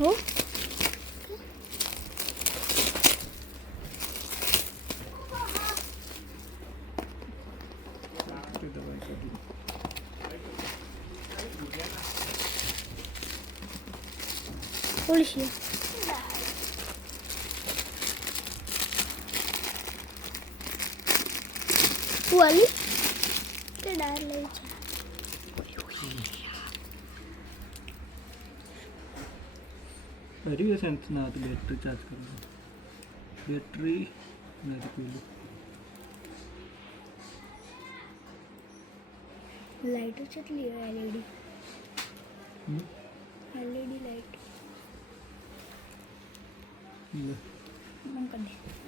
हो थोडीशी तू आली ते डाळ लावायची बैटरी का सेंस ना तो बैटरी चार्ज करो बैटरी मेरी पीली लाइट उचतली एलईडी एलईडी लाइट ले मग कधी